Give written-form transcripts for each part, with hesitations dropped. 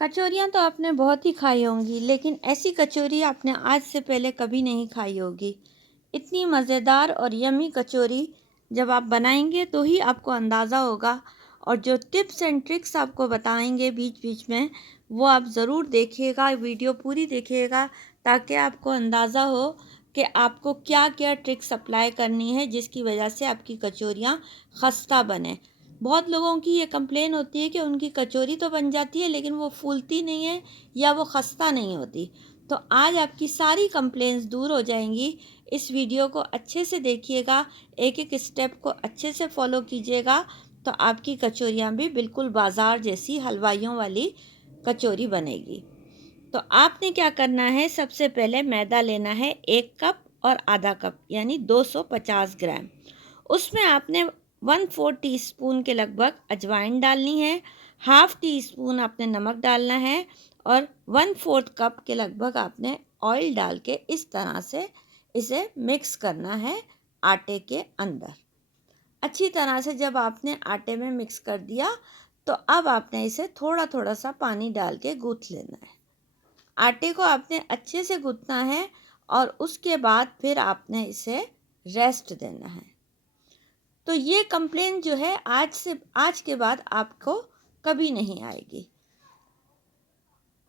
कचौरियाँ तो आपने बहुत ही खाई होंगी, लेकिन ऐसी कचौरी आपने आज से पहले कभी नहीं खाई होगी। इतनी मज़ेदार और यम्मी कचौरी जब आप बनाएंगे तो ही आपको अंदाज़ा होगा। और जो टिप्स एंड ट्रिक्स आपको बताएंगे बीच बीच में, वो आप ज़रूर देखिएगा, वीडियो पूरी देखिएगा, ताकि आपको अंदाज़ा हो कि आपको क्या क्या ट्रिक्स अप्लाई करनी है जिसकी वजह से आपकी कचौरियाँ खस्ता बने। बहुत लोगों की ये कंप्लेन होती है कि उनकी कचौरी तो बन जाती है लेकिन वो फूलती नहीं है या वो खस्ता नहीं होती। तो आज आपकी सारी कंप्लेंट्स दूर हो जाएंगी। इस वीडियो को अच्छे से देखिएगा, एक एक स्टेप को अच्छे से फॉलो कीजिएगा, तो आपकी कचौरियाँ भी बिल्कुल बाज़ार जैसी हलवाइयों वाली कचौरी बनेगी। तो आपने क्या करना है, सबसे पहले मैदा लेना है 1 कप और आधा कप यानी 250 ग्राम। उसमें आपने 1/4 टीस्पून के लगभग अजवाइन डालनी है, हाफ़ टी स्पून आपने नमक डालना है और 1/4 कप के लगभग आपने ऑयल डाल के इस तरह से इसे मिक्स करना है आटे के अंदर। अच्छी तरह से जब आपने आटे में मिक्स कर दिया, तो अब आपने इसे थोड़ा थोड़ा सा पानी डाल के गूँथ लेना है। आटे को आपने अच्छे से गूँथना है और उसके बाद फिर आपने इसे रेस्ट देना है। तो ये कंप्लेन जो है आज के बाद आपको कभी नहीं आएगी।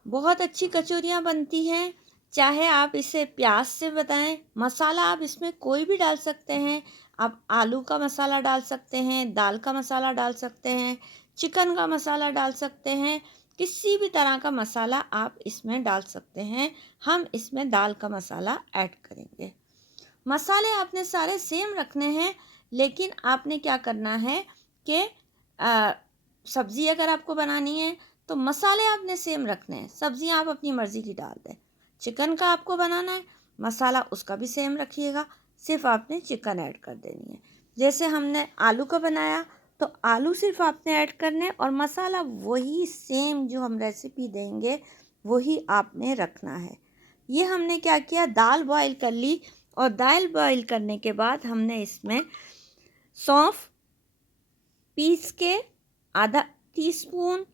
बहुत अच्छी कचौरियाँ बनती हैं, चाहे आप इसे प्याज से बनाएं। मसाला आप इसमें कोई भी डाल सकते हैं। आप आलू का मसाला डाल सकते हैं, दाल का मसाला डाल सकते हैं, चिकन का मसाला डाल सकते हैं, किसी भी तरह का मसाला आप इसमें डाल सकते हैं। हम इसमें दाल का मसाला ऐड करेंगे। मसाले आपने सारे सेम रखने हैं, लेकिन आपने क्या करना है कि सब्ज़ी अगर आपको बनानी है तो मसाले आपने सेम रखने हैं, सब्ज़ियाँ आप अपनी मर्ज़ी की डाल दें। चिकन का आपको बनाना है, मसाला उसका भी सेम रखिएगा, सिर्फ आपने चिकन ऐड कर देनी है। जैसे हमने आलू का बनाया तो आलू सिर्फ आपने ऐड करने और मसाला वही सेम जो हम रेसिपी देंगे वही आपने रखना है। ये हमने क्या किया, दाल बॉईल कर ली और दाल बॉईल करने के बाद हमने इसमें सौंफ पीस के आधा टीस्पून,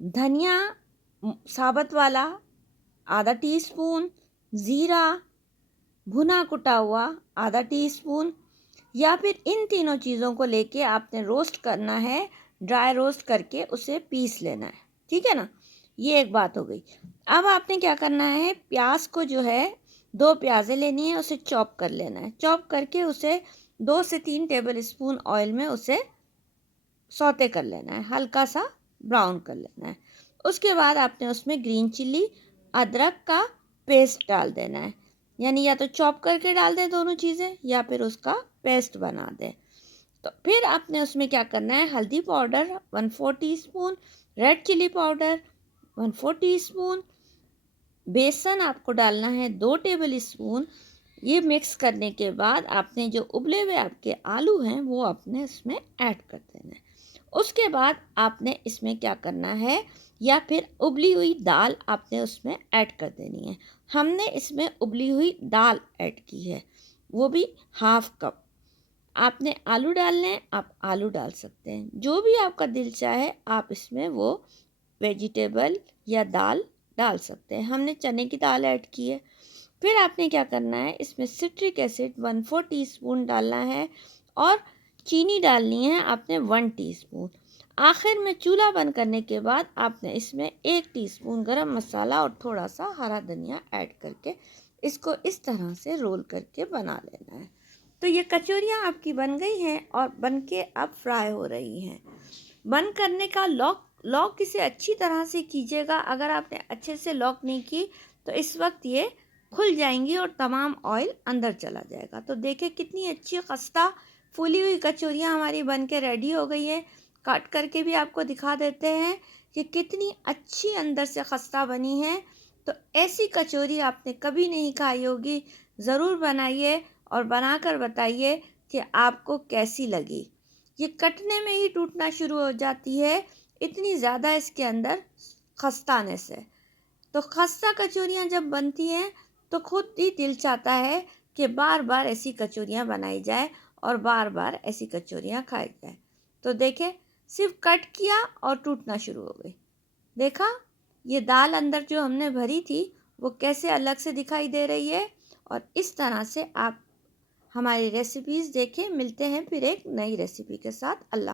धनिया साबुत वाला आधा टीस्पून, ज़ीरा भुना कुटा हुआ आधा टीस्पून, या फिर इन तीनों चीज़ों को लेके आपने रोस्ट करना है, ड्राई रोस्ट करके उसे पीस लेना है। ठीक है ना, ये एक बात हो गई। अब आपने क्या करना है, प्याज को जो है 2 प्याज़ें लेनी है, उसे चॉप कर लेना है। चॉप करके उसे 2 से 3 टेबल स्पून ऑयल में उसे सौते कर लेना है, हल्का सा ब्राउन कर लेना है। उसके बाद आपने उसमें ग्रीन चिल्ली अदरक का पेस्ट डाल देना है, यानी या तो चॉप करके डाल दें दोनों चीज़ें या फिर उसका पेस्ट बना दें। तो फिर आपने उसमें क्या करना है, हल्दी powder 1/4 teaspoon, red chili powder 1/4 teaspoon, बेसन आपको डालना है 2 टेबल स्पून। ये मिक्स करने के बाद आपने जो उबले हुए आपके आलू हैं वो आपने इसमें ऐड कर देना है। उसके बाद आपने इसमें क्या करना है, या फिर उबली हुई दाल आपने उसमें ऐड कर देनी है। हमने इसमें उबली हुई दाल ऐड की है, वो भी हाफ़ कप। आपने आलू डालने हैं, आप आलू डाल सकते हैं, जो भी आपका दिल चाहे आप इसमें वो वेजिटेबल या दाल डाल सकते हैं। हमने चने की दाल ऐड की है। फिर आपने क्या करना है, इसमें सिट्रिक एसिड 1/4 टीस्पून डालना है और चीनी डालनी है आपने 1 टीस्पून। आखिर में चूल्हा बंद करने के बाद आपने इसमें 1 टीस्पून गरम मसाला और थोड़ा सा हरा धनिया ऐड करके इसको इस तरह से रोल करके बना लेना है। तो ये कचौरियाँ आपकी बन गई हैं और बन के अब फ्राई हो रही हैं। बंद करने का लॉक इसे अच्छी तरह से कीजिएगा। अगर आपने अच्छे से लॉक नहीं की तो इस वक्त ये खुल जाएंगी और तमाम ऑयल अंदर चला जाएगा। तो देखिए कितनी अच्छी खस्ता फूली हुई कचौरियाँ हमारी बन के रेडी हो गई है। काट करके भी आपको दिखा देते हैं कि कितनी अच्छी अंदर से खस्ता बनी है। तो ऐसी कचौरी आपने कभी नहीं खाई होगी, ज़रूर बनाइए और बनाकर बताइए कि आपको कैसी लगी। ये कटने में ही टूटना शुरू हो जाती है, इतनी ज़्यादा इसके अंदर खस्तानेस है। तो खस्ता कचौरियाँ जब बनती हैं तो खुद ही दिल चाहता है कि बार बार ऐसी कचौरियाँ बनाई जाए और बार बार ऐसी कचौरियाँ खाई जाए। तो देखें, सिर्फ कट किया और टूटना शुरू हो गई। देखा, ये दाल अंदर जो हमने भरी थी वो कैसे अलग से दिखाई दे रही है। और इस तरह से आप हमारी रेसिपीज़ देखें। मिलते हैं फिर एक नई रेसिपी के साथ। अल्लाह।